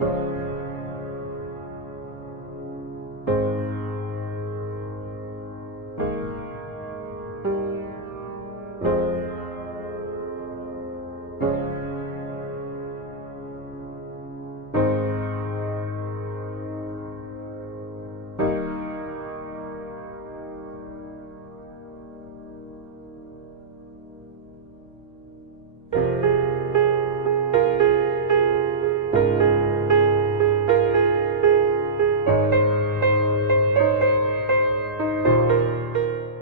I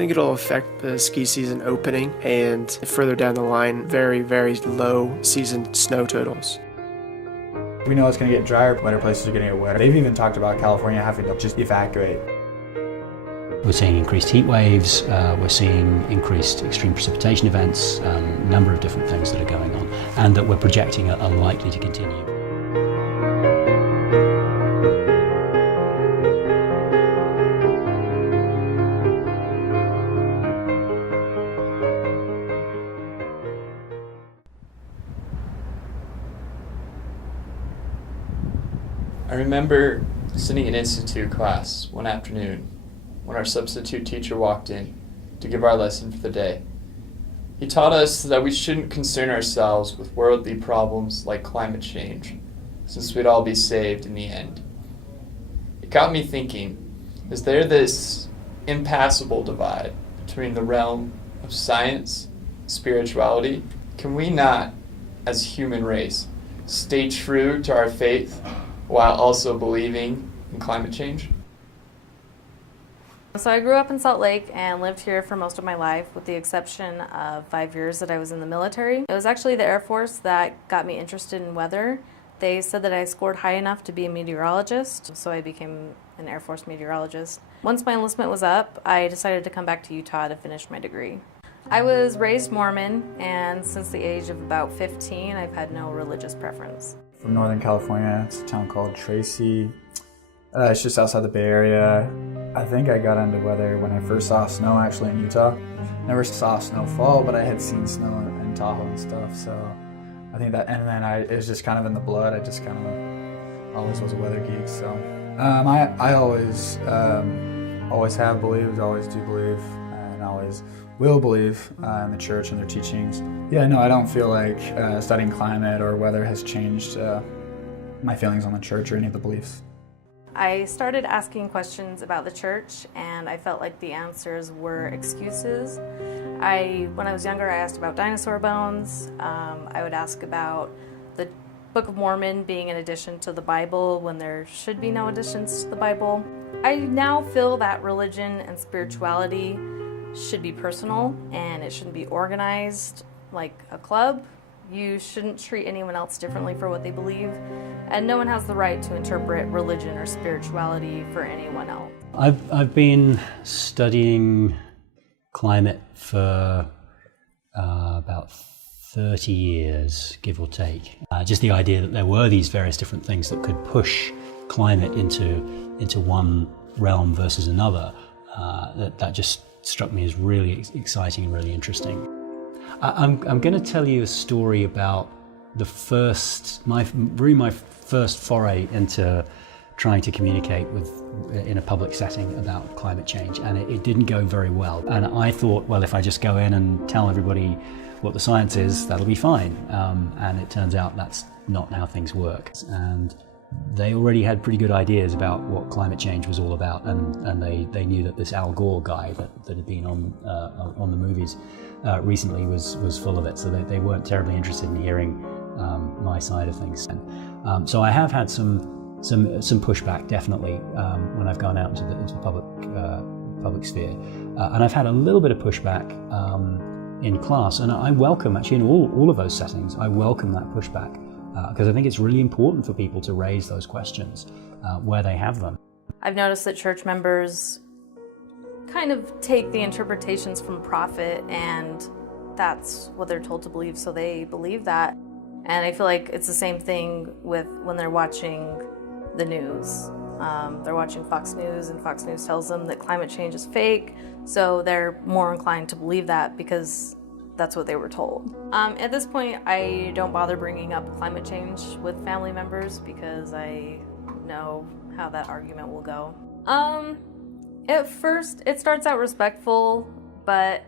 think it'll affect the ski season opening and further down the line, very, very low season snow totals. We know it's going to get drier, wetter places are going to get wetter. They've even talked about California having to just evacuate. We're seeing increased heat waves, we're seeing increased extreme precipitation events, a number of different things that are going on, and that we're projecting are likely to continue. I remember sitting in Institute class one afternoon when our substitute teacher walked in to give our lesson for the day. He taught us that we shouldn't concern ourselves with worldly problems like climate change, since we'd all be saved in the end. It got me thinking, is there this impassable divide between the realm of science and spirituality? Can we not, as a human race, stay true to our faith while also believing in climate change? So I grew up in Salt Lake and lived here for most of my life, with the exception of 5 years that I was in the military. It was actually the Air Force that got me interested in weather. They said that I scored high enough to be a meteorologist, so I became an Air Force meteorologist. Once my enlistment was up, I decided to come back to Utah to finish my degree. I was raised Mormon, and since the age of about 15, I've had no religious preference. From Northern California, it's a town called Tracy. It's just outside the Bay Area. I think I got into weather when I first saw snow actually in Utah. Never saw snow fall, but I had seen snow in Tahoe and stuff, so I think that, and then it was just kind of in the blood. I just kind of always was a weather geek, so. I always have believed, always do believe, and always will believe in the church and their teachings. Yeah, no, I don't feel like studying climate or weather has changed my feelings on the church or any of the beliefs. I started asking questions about the church, and I felt like the answers were excuses. When I was younger, I asked about dinosaur bones. I would ask about the Book of Mormon being an addition to the Bible when there should be no additions to the Bible. I now feel that religion and spirituality should be personal, and it shouldn't be organized like a club. You shouldn't treat anyone else differently for what they believe, and no one has the right to interpret religion or spirituality for anyone else. I've been studying climate for about 30 years, give or take. Just the idea that there were these various different things that could push climate into one realm versus another, that just struck me as really exciting and really interesting. I'm going to tell you a story about my first foray into trying to communicate in a public setting about climate change, and it didn't go very well. And I thought, well, if I just go in and tell everybody what the science is, that'll be fine. And it turns out that's not how things work. And they already had pretty good ideas about what climate change was all about, and they knew that this Al Gore guy that had been on the movies recently was full of it, so they weren't terribly interested in hearing my side of things. And so I have had some pushback, definitely, when I've gone out into the public sphere, and I've had a little bit of pushback in class, and I welcome, actually, in all of those settings, I welcome that pushback, because I think it's really important for people to raise those questions where they have them. I've noticed that church members kind of take the interpretations from prophet, and that's what they're told to believe, so they believe that. And I feel like it's the same thing with when they're watching the news. They're watching Fox News, and Fox News tells them that climate change is fake, so they're more inclined to believe that because that's what they were told. At this point, I don't bother bringing up climate change with family members because I know how that argument will go. At first, it starts out respectful, but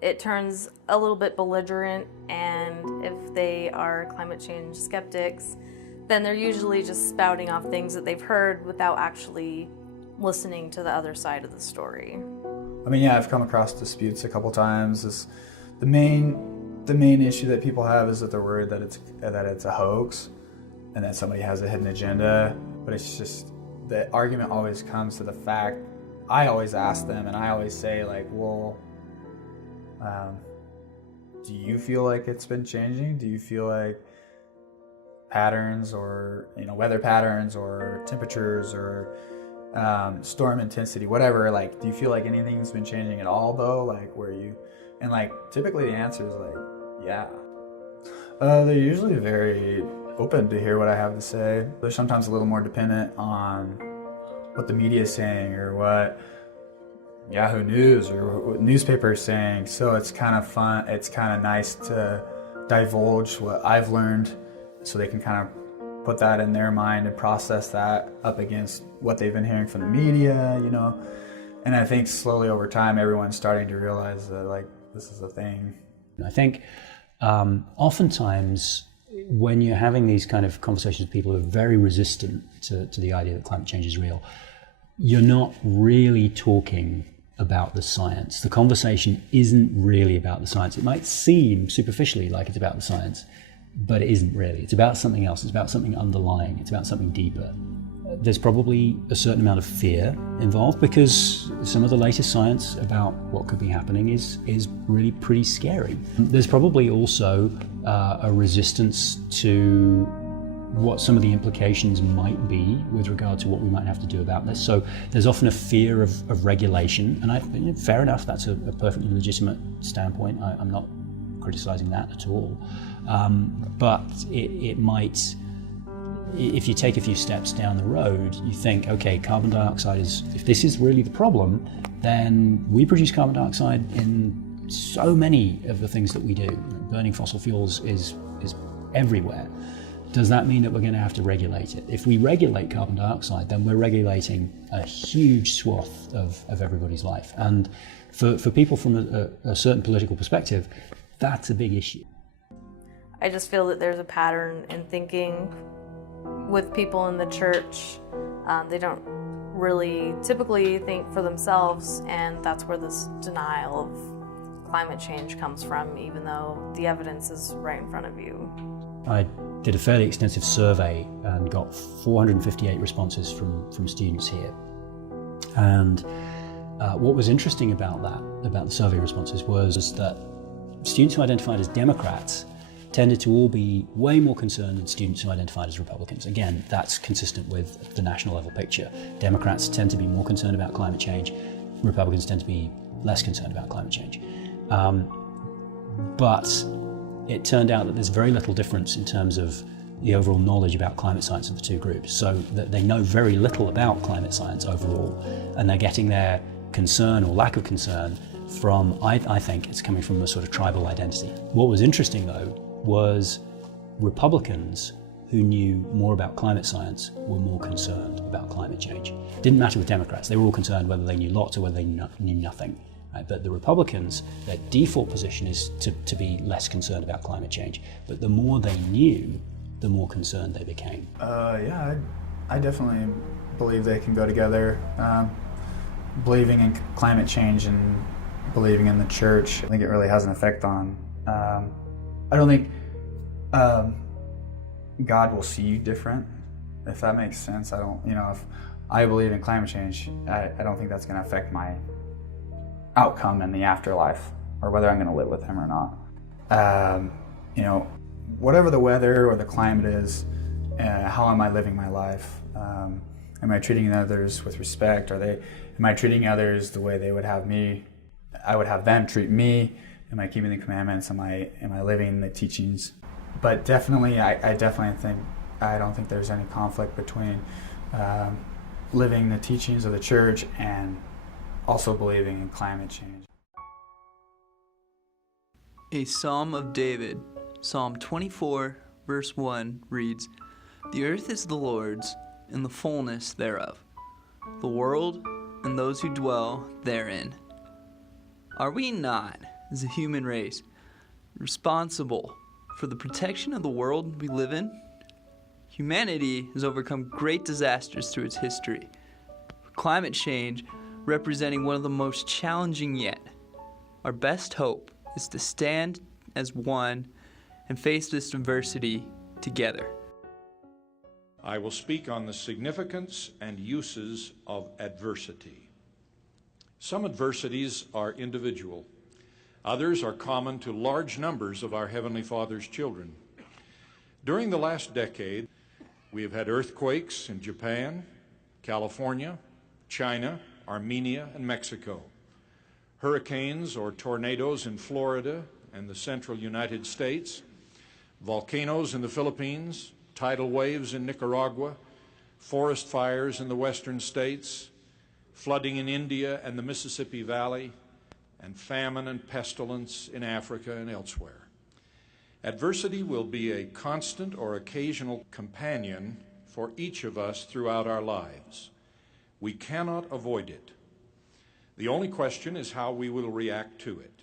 it turns a little bit belligerent, and if they are climate change skeptics, then they're usually just spouting off things that they've heard without actually listening to the other side of the story. I mean, yeah, I've come across disputes a couple times. The main issue that people have is that they're worried that it's a hoax and that somebody has a hidden agenda. But it's just, the argument always comes to the fact. I always ask them, and I always say, like, well, do you feel like it's been changing? Do you feel like patterns, or weather patterns, or temperatures, or storm intensity, whatever, like, do you feel like anything's been changing at all, though? Like, and like, typically the answer is like, yeah. They're usually very open to hear what I have to say. They're sometimes a little more dependent on what the media is saying, or what Yahoo News or what newspaper is saying. So it's kind of fun. It's kind of nice to divulge what I've learned, so they can kind of put that in their mind and process that up against what they've been hearing from the media, And I think slowly over time, everyone's starting to realize that, like, this is a thing. I think oftentimes when you're having these kind of conversations with people who are very resistant to the idea that climate change is real, you're not really talking about the science. The conversation isn't really about the science. It might seem superficially like it's about the science, but it isn't really. It's about something else. It's about something underlying. It's about something deeper. There's probably a certain amount of fear involved because some of the latest science about what could be happening is really pretty scary. There's probably also a resistance to what some of the implications might be with regard to what we might have to do about this. So there's often a fear of regulation, and fair enough, that's a perfectly legitimate standpoint. I'm not criticizing that at all. But it might, if you take a few steps down the road, you think, okay, carbon dioxide if this is really the problem, then we produce carbon dioxide in so many of the things that we do. Burning fossil fuels is everywhere. Does that mean that we're going to have to regulate it? If we regulate carbon dioxide, then we're regulating a huge swath of everybody's life. And for people from a certain political perspective, that's a big issue. I just feel that there's a pattern in thinking with people in the church. They don't really typically think for themselves, and that's where this denial of climate change comes from, even though the evidence is right in front of you. I did a fairly extensive survey and got 458 responses from students here. And what was interesting about the survey responses, was that students who identified as Democrats tended to all be way more concerned than students who identified as Republicans. Again, that's consistent with the national level picture. Democrats tend to be more concerned about climate change. Republicans tend to be less concerned about climate change. But it turned out that there's very little difference in terms of the overall knowledge about climate science of the two groups. So that they know very little about climate science overall, and they're getting their concern or lack of concern from, I think it's coming from a sort of tribal identity. What was interesting, though, was Republicans who knew more about climate science were more concerned about climate change. It didn't matter with Democrats. They were all concerned whether they knew lots or whether they knew nothing. Right? But the Republicans, their default position is to be less concerned about climate change. But the more they knew, the more concerned they became. Yeah, I definitely believe they can go together. Believing in climate change and believing in the church, I think it really has an effect on. I don't think God will see you different, if that makes sense. I don't, if I believe in climate change, I don't think that's going to affect my outcome in the afterlife, or whether I'm going to live with him or not. Whatever the weather or the climate is, how am I living my life? Am I treating others with respect? Am I treating others the way they would have me? I would have them treat me. Am I keeping the commandments? Am I living the teachings? But definitely, I don't think there's any conflict between living the teachings of the church and also believing in climate change. A Psalm of David, Psalm 24, verse 1 reads, "The earth is the Lord's, and the fullness thereof, the world and those who dwell therein." Are we not, as a human race, responsible for the protection of the world we live in? Humanity has overcome great disasters through its history. Climate change representing one of the most challenging yet. Our best hope is to stand as one and face this adversity together. I will speak on the significance and uses of adversity. Some adversities are individual. Others are common to large numbers of our Heavenly Father's children. During the last decade, we have had earthquakes in Japan, California, China, Armenia, and Mexico. Hurricanes or tornadoes in Florida and the central United States, volcanoes in the Philippines, tidal waves in Nicaragua, forest fires in the western states, flooding in India and the Mississippi Valley, and famine and pestilence in Africa and elsewhere. Adversity will be a constant or occasional companion for each of us throughout our lives. We cannot avoid it. The only question is how we will react to it.